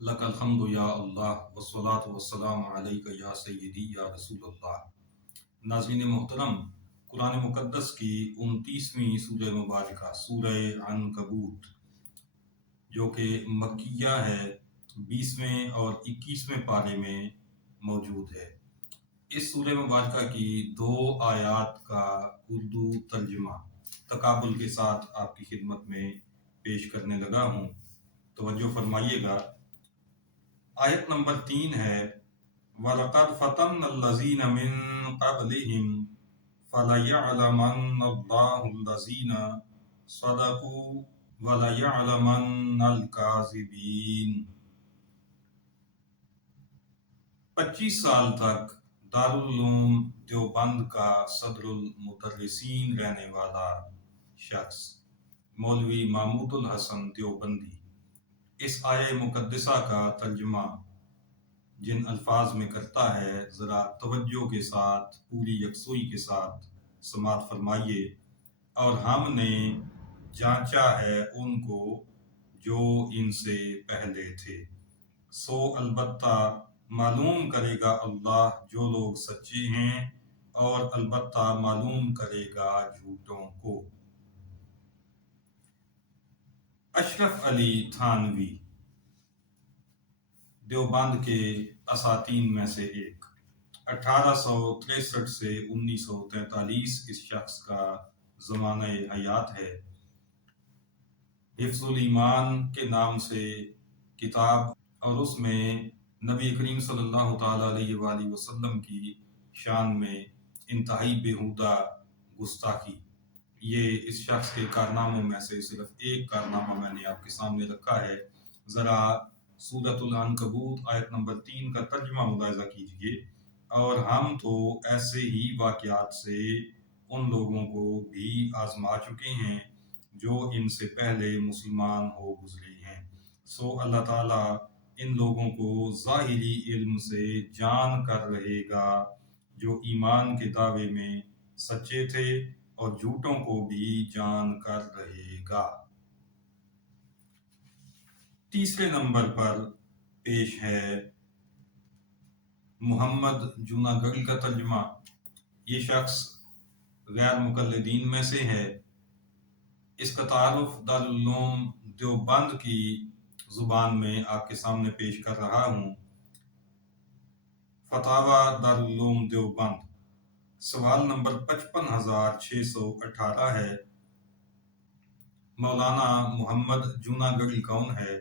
لک الحمد یا اللہ والصلاۃ والسلام علیک یا سیدی یا رسول اللہ۔ ناظرین محترم، قرآن مقدس کی 29ویں سورہ مبارکہ سورہ عنکبوت جو کہ مکیہ ہے، 20ویں اور 21ویں پارے میں موجود ہے۔ اس سورہ مبارکہ کی 2 آیات کا اردو ترجمہ تقابل کے ساتھ آپ کی خدمت میں پیش کرنے لگا ہوں، توجہ فرمائیے گا۔ آیت نمبر 3 ہے وَلَقَدْ فَتَنَّا الَّذِينَ مِن قَبْلِهِمْ فَلَيَعْلَمَنَّ اللَّهُ الَّذِينَ صَدَقُوا وَلَيَعْلَمَنَّ الْكَاذِبِينَ۔ 25 سال تک دارالعلوم دیوبند کا صدر المدرسین رہنے والا شخص مولوی محمود الحسن دیوبندی اس آیہ مقدسہ کا ترجمہ جن الفاظ میں کرتا ہے، ذرا توجہ کے ساتھ پوری یکسوئی کے ساتھ سماعت فرمائیے۔ اور ہم نے جانچا ہے ان کو جو ان سے پہلے تھے، سو البتہ معلوم کرے گا اللہ جو لوگ سچے ہیں، اور البتہ معلوم کرے گا جھوٹوں کو۔ اشرف علی تھانوی دیوبند کے اساتین میں سے ایک، 1863 سے 1943 اس شخص کا زمانہ حیات ہے۔ حفظ الایمان کے نام سے کتاب، اور اس میں نبی کریم صلی اللہ تعالی علیہ وآلہ وسلم کی شان میں انتہائی بیہودہ گستاخی، یہ اس شخص کے کارناموں میں سے صرف ایک کارنامہ میں نے آپ کے سامنے رکھا ہے۔ ذرا سورۃ العنکبوت آیت نمبر 3 کا ترجمہ ملاحظہ کیجئے۔ اور ہم تو ایسے ہی واقعات سے ان لوگوں کو بھی آزما چکے ہیں جو ان سے پہلے مسلمان ہو گزرے ہیں، سو اللہ تعالیٰ ان لوگوں کو ظاہری علم سے جان کر رہے گا جو ایمان کے دعوے میں سچے تھے، اور جھوٹوں کو بھی جان کر رہے گا۔ تیسرے نمبر پر پیش ہے محمد جوناگڑھی کا ترجمہ۔ یہ شخص غیر مقلدین میں سے ہے۔ اس کا تعارف دارالعلوم دیوبند کی زبان میں آپ کے سامنے پیش کر رہا ہوں۔ فتاوی دارالعلوم دیوبند، سوال نمبر 55618 ہے، مولانا محمد جوناگڑھی کون ہے؟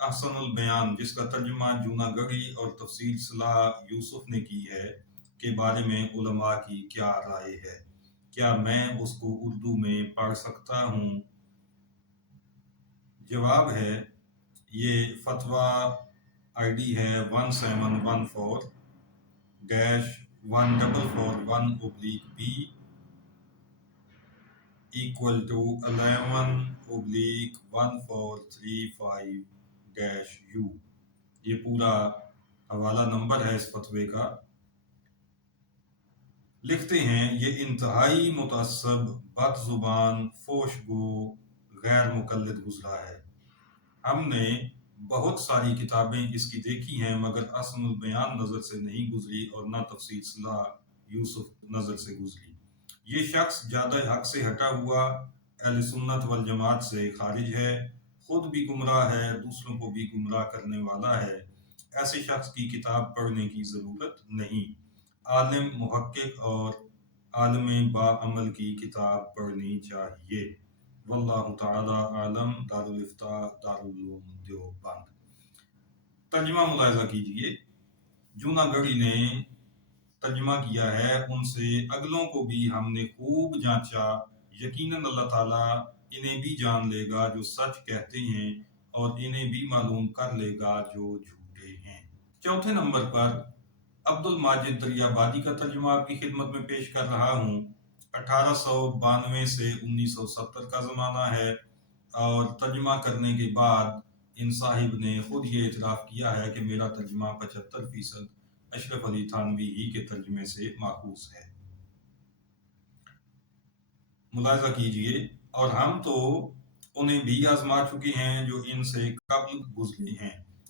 احسن البیان، جس کا ترجمہ جوناگڑھی اور تفسیر صلاح یوسف نے کی ہے، کے بارے میں علماء کی کیا رائے ہے؟ کیا میں اس کو اردو میں پڑھ سکتا ہوں؟ جواب ہے، یہ فتویٰ آئی ڈی ہے 1714-1441/B = 11/1435-U۔ یہ پورا حوالہ نمبر ہے اس فتوے کا۔ لکھتے ہیں، یہ انتہائی متعصب، بد زبان، فحش گو، غیر مقلد گزرا ہے۔ ہم نے بہت ساری کتابیں اس کی دیکھی ہیں، مگر احسن البیان نظر سے نہیں گزری اور نہ تفسیر صلاح یوسف نظر سے گزری۔ یہ شخص زیادہ حق سے ہٹا ہوا، اہل سنت والجماعت سے خارج ہے، خود بھی گمراہ ہے، دوسروں کو بھی گمراہ کرنے والا ہے۔ ایسے شخص کی کتاب پڑھنے کی ضرورت نہیں، عالم، محقق اور عالم باعمل کی کتاب پڑھنی چاہیے۔ واللہ تعالی عالم۔ دارالفتاء دارالعلوم دیوبند۔ ترجمہ ملاحظہ کیجئے۔ جوناگڑھی نے ترجمہ کیا ہے، ان سے اگلوں کو بھی ہم نے خوب جانچا، یقیناً اللہ تعالیٰ انہیں بھی جان لے گا جو سچ کہتے ہیں، اور انہیں بھی معلوم کر لے گا جو جھوٹے ہیں۔ چوتھے نمبر پر عبد الماجد دریابادی کا ترجمہ آپ کی خدمت میں پیش کر رہا ہوں۔ 1892 سے 1970 کا زمانہ ہے، اور ترجمہ کرنے کے بعد ان صاحب نے خود یہ اعتراف کیا ہے کہ میرا ترجمہ 75% اشرف علی تھانوی ہی کے ترجمے سے ماخوذ ہے۔ ملاحظہ کیجئے، اور ہم تو انہیں بھی آزما چکے ہیں جو ان سے قبل گزرے ہیں،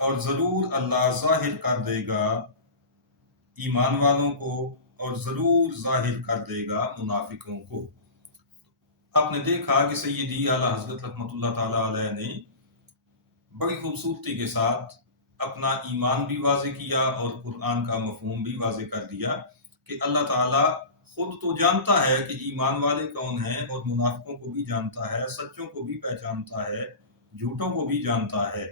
اور ضرور اللہ ظاہر کر دے گا ایمان والوں کو اور ضرور ظاہر کر دے گا منافقوں کو۔ آپ نے دیکھا کہ سیدی اعلیٰ حضرت رحمۃ اللہ تعالیٰ علیہ نے بڑی خوبصورتی کے ساتھ اپنا ایمان بھی واضح کیا اور قرآن کا مفہوم بھی واضح کر دیا کہ اللہ تعالیٰ خود تو جانتا ہے کہ ایمان والے کون ہیں اور منافقوں کو بھی جانتا ہے، سچوں کو بھی پہچانتا ہے، جھوٹوں کو بھی جانتا ہے۔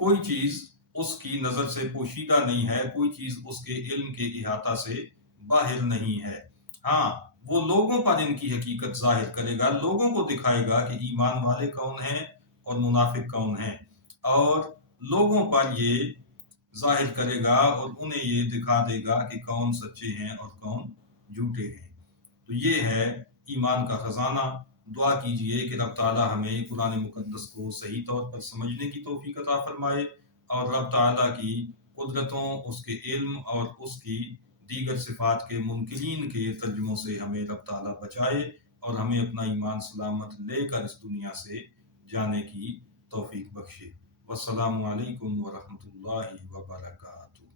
کوئی چیز اس کی نظر سے پوشیدہ نہیں ہے، کوئی چیز اس کے علم کے احاطہ سے باہر نہیں ہے۔ ہاں، وہ لوگوں پر ان کی حقیقت ظاہر کرے گا، لوگوں کو دکھائے گا کہ ایمان والے کون ہیں اور منافق کون ہیں، اور لوگوں پر یہ ظاہر کرے گا اور انہیں یہ دکھا دے گا کہ کون سچے ہیں اور کون جھوٹے ہیں۔ تو یہ ہے ایمان کا خزانہ۔ دعا کیجئے کہ رب تعالیٰ ہمیں قرآن مقدس کو صحیح طور پر سمجھنے کی توفیق عطا فرمائے، اور رب تعالیٰ کی قدرتوں، اس کے علم اور اس کی دیگر صفات کے منکرین کے ترجموں سے ہمیں رب تعالیٰ بچائے، اور ہمیں اپنا ایمان سلامت لے کر اس دنیا سے جانے کی توفیق بخشے۔ والسلام علیکم ورحمۃ اللہ وبرکاتہ۔